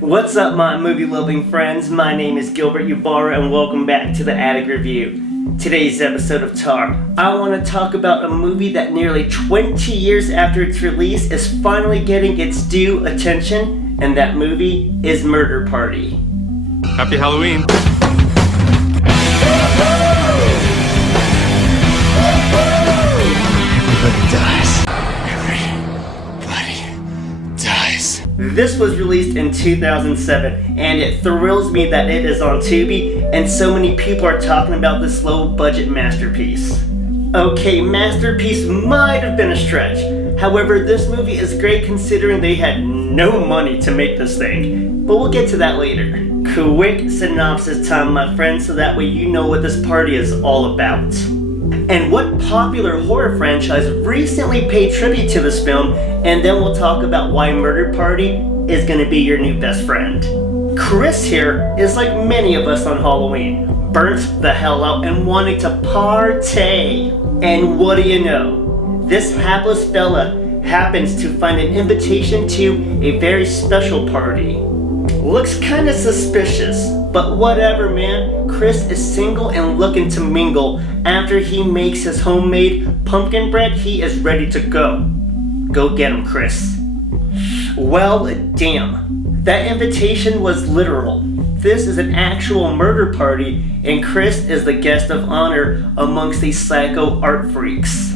What's up, my movie-loving friends? My name is Gilbert Ybarra, and welcome back to the Attic Review. Today's episode of Tar, I want to talk about a movie that nearly 20 years after its release is finally getting its due attention, and that movie is Murder Party. Happy Halloween! Everybody dies. This was released in 2007, and it thrills me that it is on Tubi, and so many people are talking about this low-budget masterpiece. Okay, masterpiece might have been a stretch. However, this movie is great considering they had no money to make this thing. But we'll get to that later. Quick synopsis time, my friends, so that way you know what this party is all about. And what popular horror franchise recently paid tribute to this film, and then we'll talk about why Murder Party is going to be your new best friend. Chris here is like many of us on Halloween, burnt the hell out and wanting to partay. And what do you know? This hapless fella happens to find an invitation to a very special party. Looks kinda suspicious, but whatever, man. Chris is single and looking to mingle. After he makes his homemade pumpkin bread, he is ready to go. Go get him, Chris. Well, damn. That invitation was literal. This is an actual murder party, and Chris is the guest of honor amongst these psycho art freaks.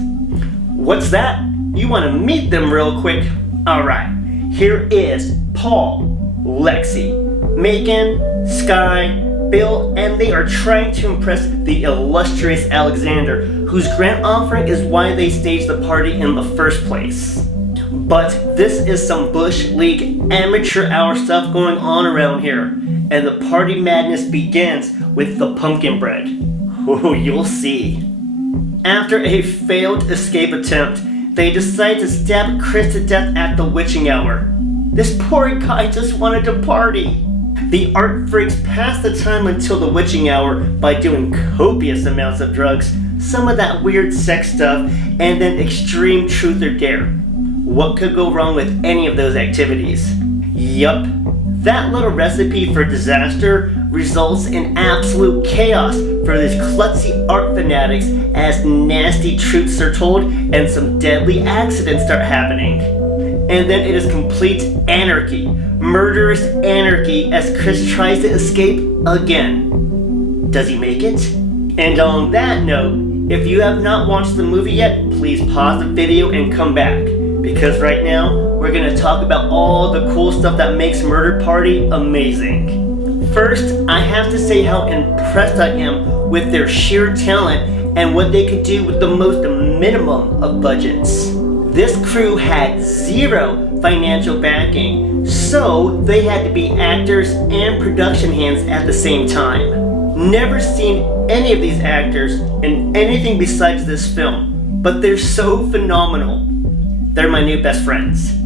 What's that? You want to meet them real quick? Alright, here is Paul, Lexi, Megan, Sky, Bill, and they are trying to impress the illustrious Alexander, whose grant offering is why they staged the party in the first place. But this is some Bush League amateur hour stuff going on around here, and the party madness begins with the pumpkin bread. Oh, you'll see. After a failed escape attempt, they decide to stab Chris to death at the witching hour. This poor guy just wanted to party. The art freaks pass the time until the witching hour by doing copious amounts of drugs, some of that weird sex stuff, and then extreme truth or dare. What could go wrong with any of those activities? Yup, that little recipe for disaster results in absolute chaos for these klutzy art fanatics as nasty truths are told and some deadly accidents start happening. And then it is complete anarchy, murderous anarchy as Chris tries to escape again. Does he make it? And on that note, if you have not watched the movie yet, please pause the video and come back. Because right now, we're going to talk about all the cool stuff that makes Murder Party amazing. First, I have to say how impressed I am with their sheer talent and what they could do with the most minimum of budgets. This crew had zero financial backing, so they had to be actors and production hands at the same time. Never seen any of these actors in anything besides this film, but they're so phenomenal. They're my new best friends.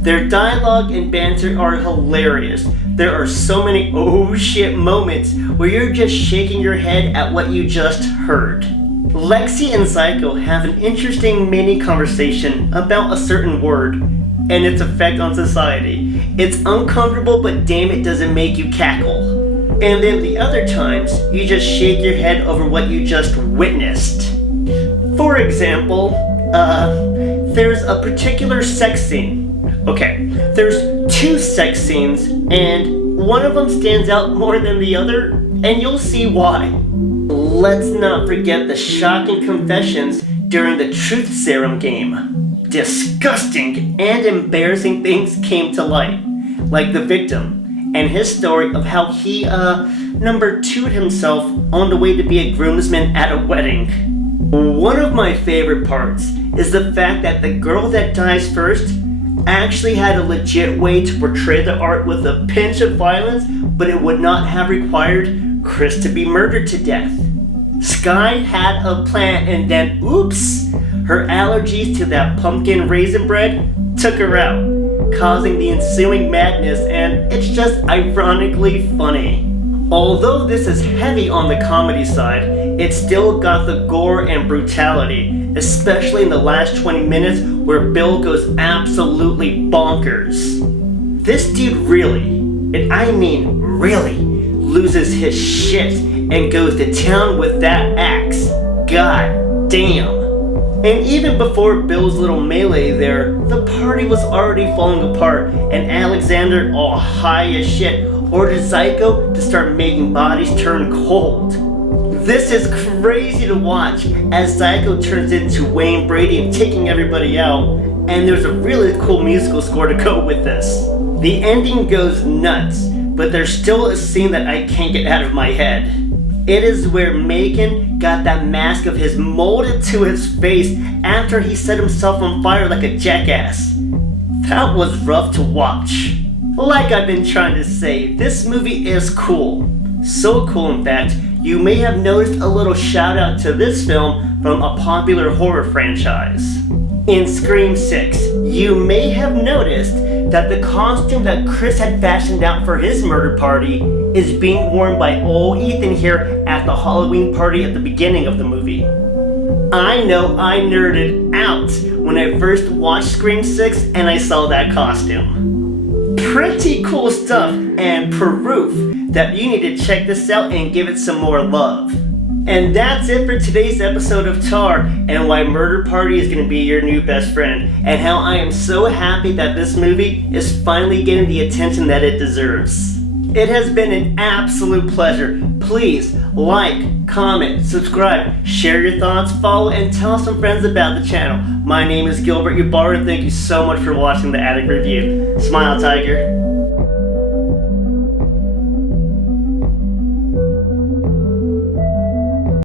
Their dialogue and banter are hilarious. There are so many oh shit moments where you're just shaking your head at what you just heard. Lexi and Psycho have an interesting mini conversation about a certain word and its effect on society. It's uncomfortable, but damn, it doesn't make you cackle. And then the other times, you just shake your head over what you just witnessed. For example, there's a particular sex scene. Okay, there's two sex scenes, and one of them stands out more than the other, and you'll see why. Let's not forget the shocking confessions during the truth serum game. Disgusting and embarrassing things came to light, like the victim and his story of how he, number two'd himself on the way to be a groomsman at a wedding. One of my favorite parts is the fact that the girl that dies first actually had a legit way to portray the art with a pinch of violence, but it would not have required Chris to be murdered to death. Sky had a plan, and then oops, her allergies to that pumpkin raisin bread took her out, causing the ensuing madness, and it's just ironically funny. Although this is heavy on the comedy side, it still got the gore and brutality, especially in the last 20 minutes where Bill goes absolutely bonkers. This dude really, and I mean really, loses his shit and goes to town with that axe. God damn. And even before Bill's little melee there, the party was already falling apart, and Alexander, all high as shit, ordered Zyko to start making bodies turn cold. This is crazy to watch as Zyko turns into Wayne Brady and taking everybody out, and there's a really cool musical score to go with this. The ending goes nuts, but there's still a scene that I can't get out of my head. It is where Macon got that mask of his molded to his face after he set himself on fire like a jackass. That was rough to watch. Like I've been trying to say, this movie is cool. So cool in fact, you may have noticed a little shout out to this film from a popular horror franchise. In Scream 6, you may have noticed that the costume that Chris had fashioned out for his murder party is being worn by old Ethan here at the Halloween party at the beginning of the movie. I know I nerded out when I first watched Scream 6 and I saw that costume. Pretty cool stuff and proof that you need to check this out and give it some more love. And that's it for today's episode of Tar and why Murder Party is going to be your new best friend, and how I am so happy that this movie is finally getting the attention that it deserves. It has been an absolute pleasure. Please like, comment, subscribe, share your thoughts, follow, and tell some friends about the channel. My name is Gilbert Ybarra, and thank you so much for watching the Attic Review. Smile, Tiger.